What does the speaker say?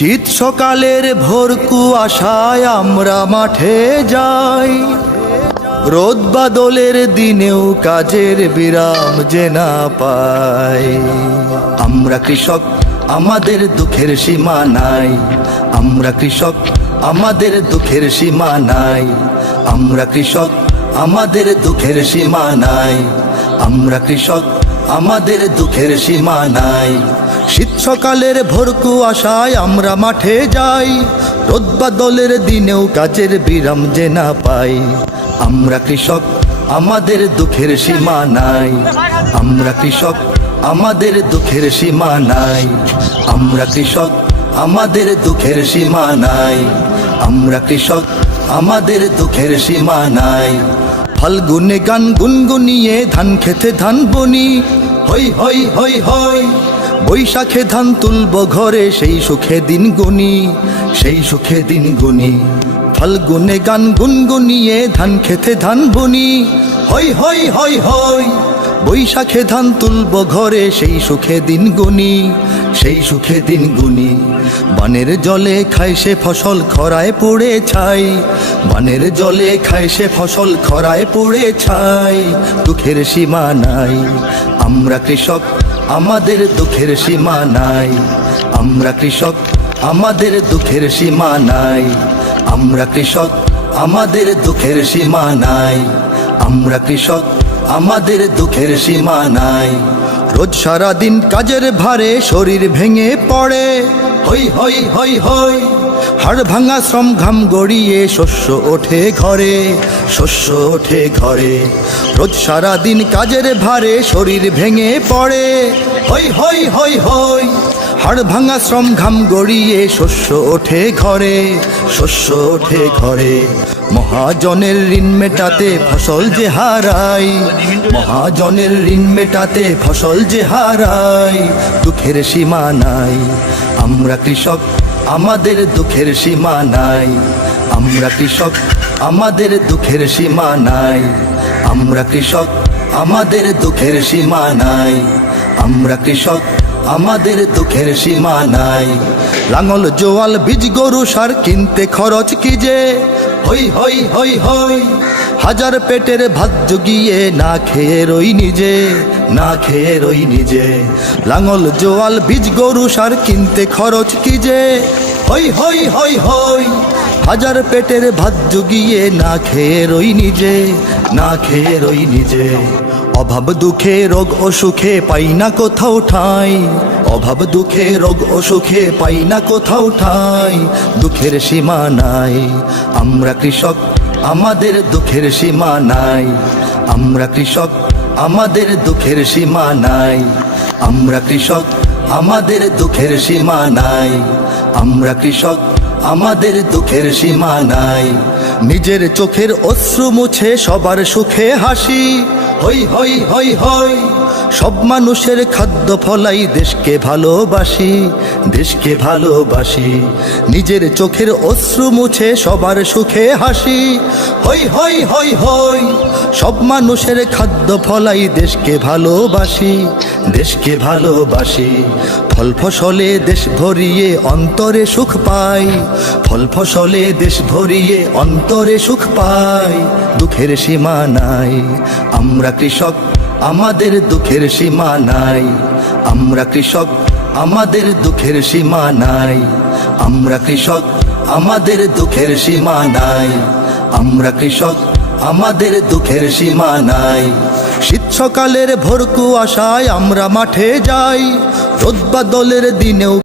শীত সকালের ভোর কুয়াশায় আমরা মাঠে যাই, রোদ বাদলের দিনেও কাজের বিরাম যে না পাই। আমরা কৃষক, আমাদের দুঃখের সীমা নাই। আমরা কৃষক, আমাদের দুঃখের সীমা নাই। আমরা কৃষক, আমাদের দুঃখের সীমা নাই। আমরা কৃষক, আমাদের দুঃখের সীমা নাই। শীত সকালের ভোর কুয়াশায় আমরা মাঠে যাই, রোদ বাদলের দিনেও কাজের বিরাম যে না পাই। আমরা কৃষক, আমাদের দুঃখের সীমা নাই। আমরা কৃষক, আমাদের দুঃখের সীমা নাই। আমরা কৃষক, আমাদের দুঃখের সীমা নাই। আমরা কৃষক, আমাদের দুঃখের সীমা নাই। ফাল্গুনে গান গুনগুনিয়ে ধান খেতে ধান বনি, হই হই হই হই। বৈশাখে ধান তুলব ঘরে, সেই সুখে দিন গুনি, সেই সুখে দিন গুনি। ফাল্গুনে গান গুনগুনিয়ে ধান খেতে ধান বনি, হই হই হই হই। বৈশাখে ধান তুলব ঘরে, সেই সুখে দিন গুনি, সেই সুখে দিন গুনি। বানের জলে খায় সে ফসল খরায় পড়ে ছাই। বানের জলে খায় সে ফসল খরায় পড়ে ছাই। দুঃখের সীমা নাই। আমরা কৃষক, আমাদের দুঃখের সীমা নাই। আমরা কৃষক, আমাদের দুঃখের সীমা নাই। আমরা কৃষক, আমাদের দুঃখের সীমা নাই। আমরা কৃষক, আমাদের দুঃখের সীমা নাই। রোজ সারা দিন কাজের ভারে শরীর ভেঙে পড়ে, হই হই হই হই। হাড় ভাঙা শ্রম ঘাম গড়িয়ে শস্য ওঠে ঘরে, শস্য ওঠে ঘরে। রোজ সারা দিন কাজের ভারে শরীর ভেঙে পড়ে, হই হই হই হই। হাড় ভাঙা শ্রম ঘাম গড়িয়ে শস্য ওঠে ঘরে, শস্য ওঠে ঘরে। মহাজনের ঋণ মেটাতে ফসল যে হারাই, মহাজনের ঋণ মেটাতে ফসল যে হারাই। দুঃখের সীমা নাই। আমরা কৃষক, আমাদের দুঃখের সীমা নাই। আমরা কৃষক, আমাদের দুঃখের সীমা নাই। আমরা কৃষক, আমাদের দুঃখের সীমা নাই। আমরা কৃষক, আমাদের দুঃখের সীমা নাই। লাঙল জোয়াল বীজ গরু সার কিনতে খরচ কি যে, হই হই হই হই। হাজার পেটের ভাত জুগিয়ে না খেয়ে রই নিজে, না খেয়ে রই নিজে। লাঙল জোয়াল বীজ গরু সার কিনতে খরচ কি যে, হই হই হই হই। হাজার পেটের ভাত জুগিয়ে না খেয়ে রই নিজে, না খেয়ে রই নিজে। অভাব দুঃখে রোগ অসুখে পাই না কোথাও ঠাঁই। অভাব দুঃখে রোগ অসুখে পাই না কোথাও ঠাঁই। দুঃখের সীমা নাই। আমরা কৃষক, আমাদের দুঃখের সীমা নাই। আমরা কৃষক, আমাদের দুঃখের সীমা নাই। আমরা কৃষক, আমাদের দুঃখের সীমা নাই। আমরা কৃষক, আমাদের দুঃখের সীমা নাই। নিজের চোখের অশ্রু মুছে সবার সুখে হাসি, হই হই হই হই। সব মানুষের খাদ্য ফলাই দেশকে ভালোবাসি, দেশকে ভালোবাসি। নিজের চোখের অশ্রু মুছে সবার সুখে হাসি, হই হই হই হই। সব মানুষের খাদ্য ফলাই দেশকে ভালোবাসি, দেশকে ভালোবাসি। ফল ফসলে দেশ ভরিয়ে অন্তরে সুখ পাই। ফল ফসলে দেশ ভরিয়ে অন্তরে সুখ পাই। দুঃখের সীমা নাই। আমরা কৃষক, আমাদের দুঃখের সীমা নাই। আমরা কৃষক, আমাদের দুঃখের সীমা নাই। আমরা কৃষক, আমাদের দুঃখের সীমা নাই। আমরা কৃষক, আমাদের দুঃখের সীমা নাই। শীত সকালের ভোর কুয়াশায় আমরা মাঠে যাই, রোদ বাদলের দিনেও